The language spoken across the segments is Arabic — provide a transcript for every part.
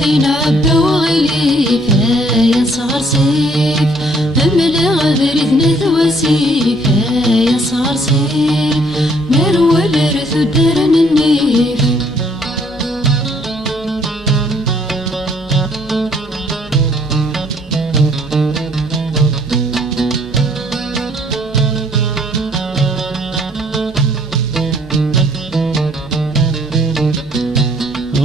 بزافين عبا وغليف يا صغر سيف هملا غبريثنا ثواسيف يا صغر سيف مروى الرث ودرن النيف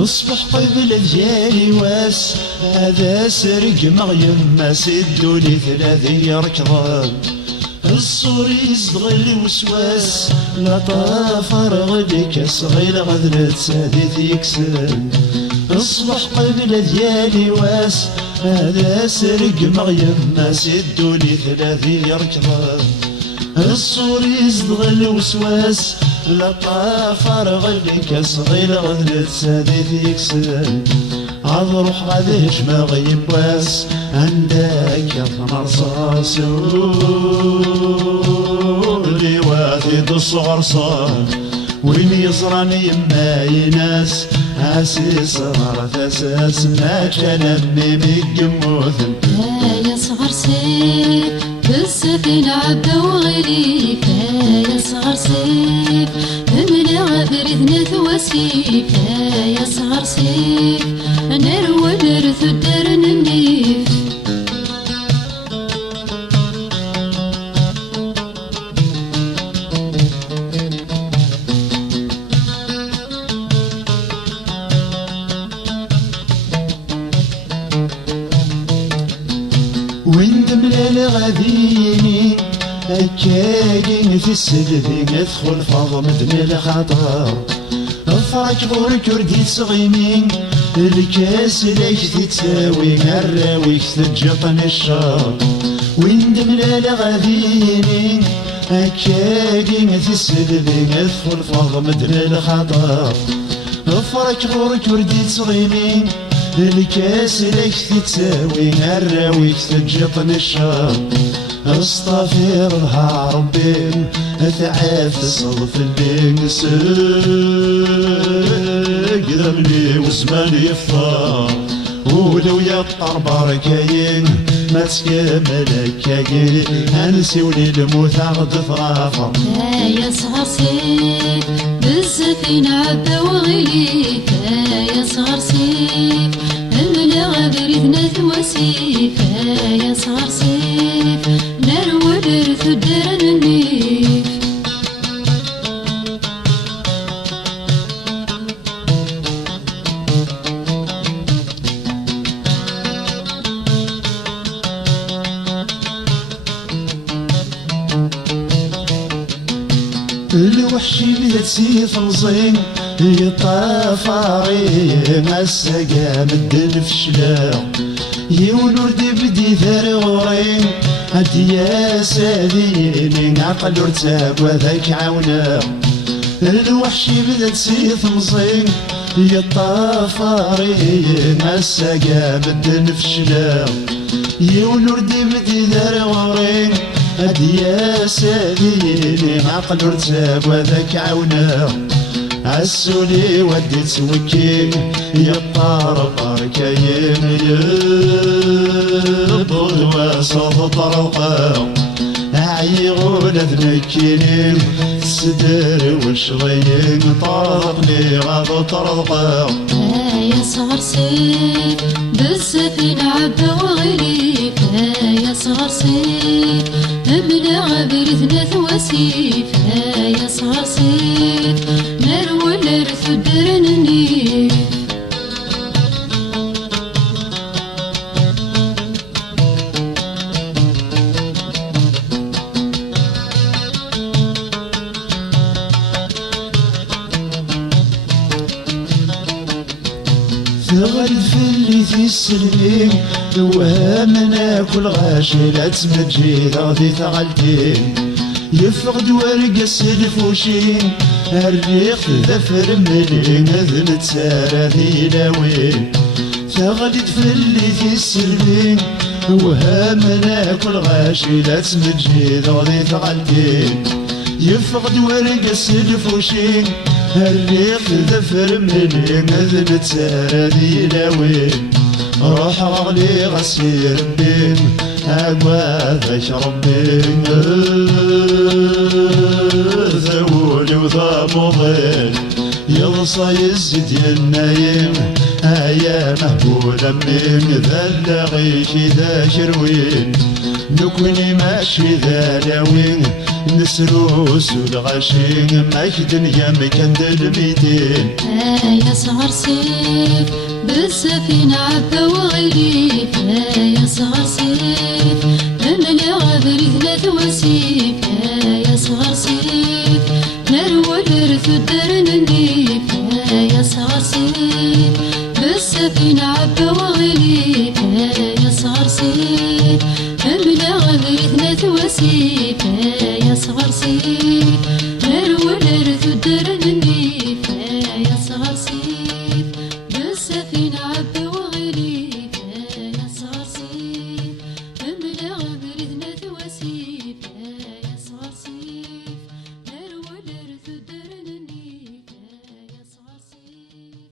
اصبح قبل ديالي واس هذا سرق مغيم ما سدو لي ثلاثي ركضان الصوري يزغل وسواس لا طافر غديك صغير غدرت ساديت يكسل اصبح قبل ديالي واس هذا سرق مغيم ما سدو لي ثلاثي ركضان الصوري يزغل وسواس لا طافر غليك صغير غدرت ساديت يكسل عاد روح غاديش ما غيب واس عندك يا رصاص اللي واثد الصغر صار وين يصراني ما يناس عاسي صغر ثساس ما كان امي مقموثن يا صغر سيف بالسفينة عبا وغليف يا صغر سيف هملا غبريثنا ثواسيف يا صغر سيف نروى الرث ودرن النيف وين دملال غاديني هكاين في السلفين ادخل فضم دم الخطر افرك غورك ورديت صغيمين الكاس ليك تتساوي الراويك تجطن الشر وين دملال غاديني هكاين في السلفين ادخل فضم دم الخطر افرك غورك ورديت صغيمين الكاس ليك تتساوي الراويك تجطن الشر استغفر الله ربي اتعاف الصدف اللي نسق ذنبي وزمان يفطر ولو يقطر بركاين ما تكمل كاين انسي ولي الموت عقد ثرافر يا صغر سيف بالسفينة عبا وغليف يا صغر سيف هملا غبريثنا ثواسيف يا صغر سيف نروى الرث ودرن النيف الوحشي بيت سيف الزين يطافاري مسقا مدن في الشلاع يولد بدي ثار غورين هدي يا سادين عقل ارتاب وذاك عونا الوحشي بدت سيف مزين يطافاري مسقا مدن في الشلاع يولد بدي ثار غورين هدي يا سادين عقل ارتاب وذاك عونا عسولي وديت سوكين يطار كاين يبض وسط طرقا عيغون ذنكينين السدر والشغيين طرقني غاضو طرقا يا صغر سيف بالسفينة عبا وغليف يا صغر سيف هملا غبريثنا ثواسيف يا صغر سيف نروى الرث ودرن النيف ثغرد في اللي في السلمين وهامنا كل غاشي لا تمجي غادي ثغلتين يفقد ورق السلفوشين الريق ذفر ملين اذن تسارى ذي لاوين ثغلد في اللي في السلمين وهامنا كل غاشي لا تمجي غادي ثغلتين يفقد ورق السلفوشين الريق ذفر مني نذل تساري لاوين روح غلي غسير بين أقوى ذشرب بين ذولي وضامضين يلصى يزد النايم يا مهبولة من ذا اللغيش ذا شروين نكوني ماشي ذا لاوين نسروس والغشين مجد يمكن الميتين يا صغر سيف بالسفينة عبا وغليف يا صغر سيف املي غابر ثلاث وسيف يا صغر سيف نروى الرث الدرن النيف يا صغر سيف بالسفينة عبا وغليف يا صغر سيف املي غابر ثلاث وسيف يا صغر سيف نروى الرث الدرن النيف